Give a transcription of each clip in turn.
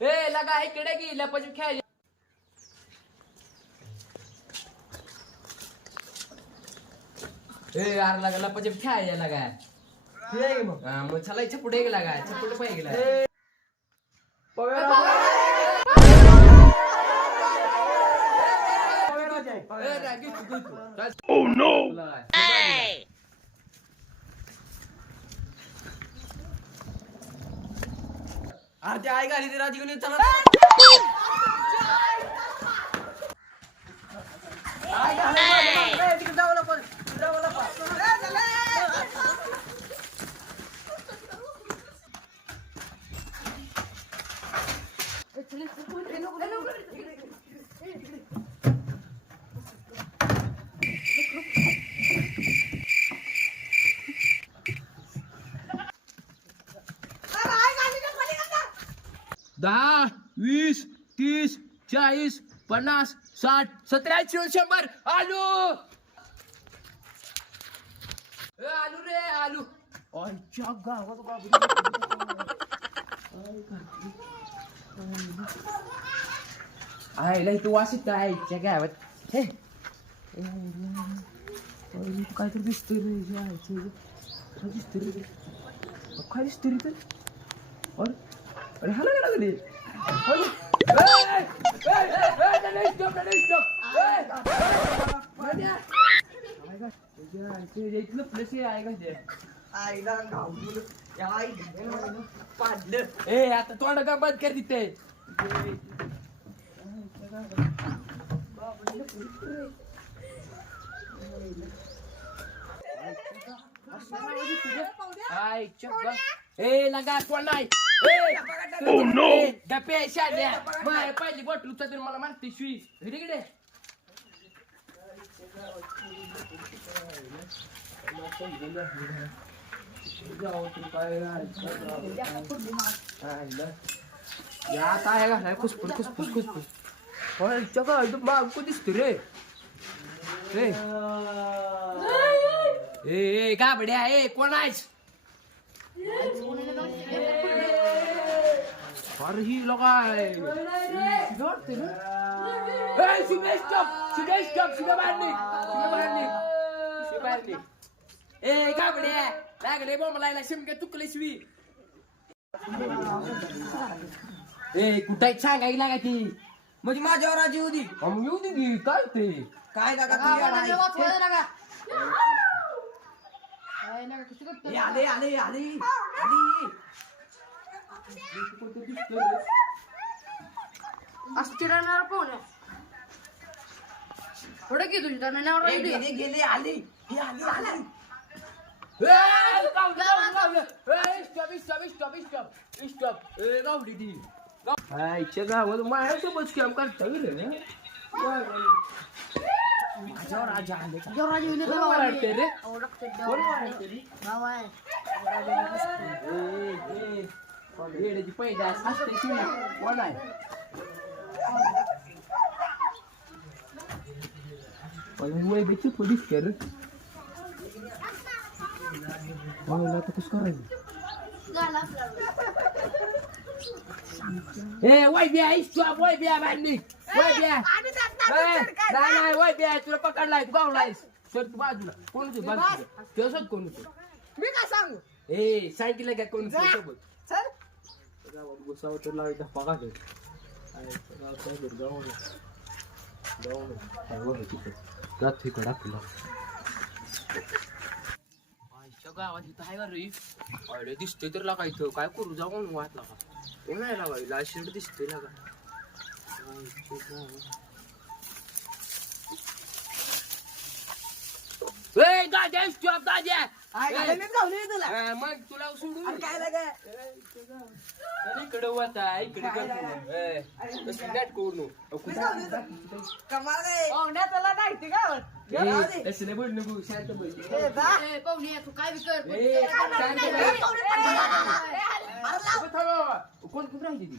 ए लगा इकडे की लपाची खेळ. ए यार लगा लपाची खेळ या लगा. हा, मग चला इच्छा पुढे गेला काय पुढे पाहिजे गेला Oh no! अरे ते आई घाली ते राजी घेऊन चला दहा वीस तीस चाळीस पन्नास साठ सतरा शंभर. आलू! ए, आलू रे आलू. आईच्या गावात गावात. आईला इथं वासित काय आईच्या गावात. हे. काहीतरी दिसतोय रे हे आईचं. काय दिसतोय रे? काय दिसतोय रे? ते? अरे. हाला काय लागली अरे, इथलं plus आहे का ते? आईला गावली आई पाडलं ए आता तोंड का बंद कर तिथे आईच्या गा- ए लगा कोण नाही ए डपे शाद्या माय पाहिजे बॉटल उचल मला मारते शिवी इकडे या आता आहे का नाही खुसफुस खुसफुस खुसफुस होय चका एकदम दिसतो रे रे ए ए गाबड्या ए कोण आहेस? अरे ही लोक आहे ए सुमेश स्टॉप सुमेश स्टॉप सुमे मारली सुमे मारली सुमे मारली ए गाबड्या लागले बोंबलायला शिमके तुकले शिवी ए कुठे सांगायला का ती म्हणजे माझ्यावर राजी होती अहो, येऊ दे काय ते काय लागा तू या बाई? ए, आले आले आले आले चिडणार कोण पुढे की तुझी तर ए, गेले गेले आले. हे आले आले. ए, लावलं, लावलं, लावलं. ए, stop, stop, stop, stop, stop. ए, लावली ती. लाव- आईच्या गावात माझ्यासोबत स्कॅम करता रे. माझ्यावर आज आले का? कोण वाढते रे? कोण वाढते रे? ए, ए, येड्याची पैदास असते शिवी. कोण आहे? पण वय बी चुप दिसते रे. मला आता कसं करायचं? ए वय बिया स्टॉप वय बिया बांधली वय बिया नाही वय बिया तुला पकडलाय तू गावलायस सर तू बाजूला. कोण होते? बाजूला. तेवढं कोण होतं? मी काय सांगू? ए सांगितलं का कोण सोबत? चल. गावात घुसावं तर लावायचा पगा दे गावात इथं आहे का रे? अरे दिसतोय तर लागा इथं. काय करू? जा कोण वाट लागा कोण आहे लागा लाल शर्ट दिसतोय लागा. ए दादा स्टॉप दादा मग तुला सोडून इकडे होता इकडे कर नको. शांत कोण कोण राहिले ती?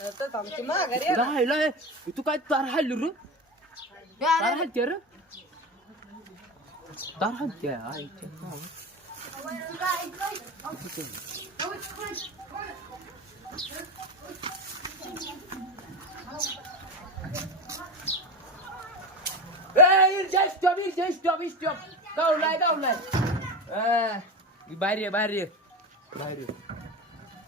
आलाय, आलाय. नक्की लागा. ए, आलाय, आलाय. ए, लागा, नक्की. हे आलं, आलं. हे. झुडपातून कोण दिसेल बघ. झुडपात आ, कोण नाही, दिसेल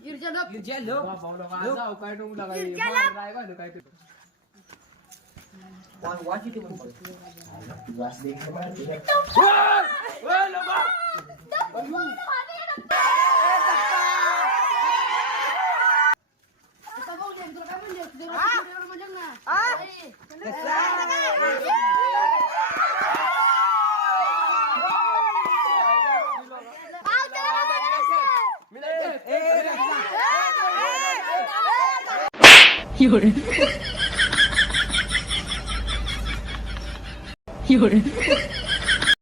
सोम्या गावलाय गावलाय हा, बाहेर निघा गपची वा इर्जा आलं, आलं, लप. इर्जा लप. आता 有人有人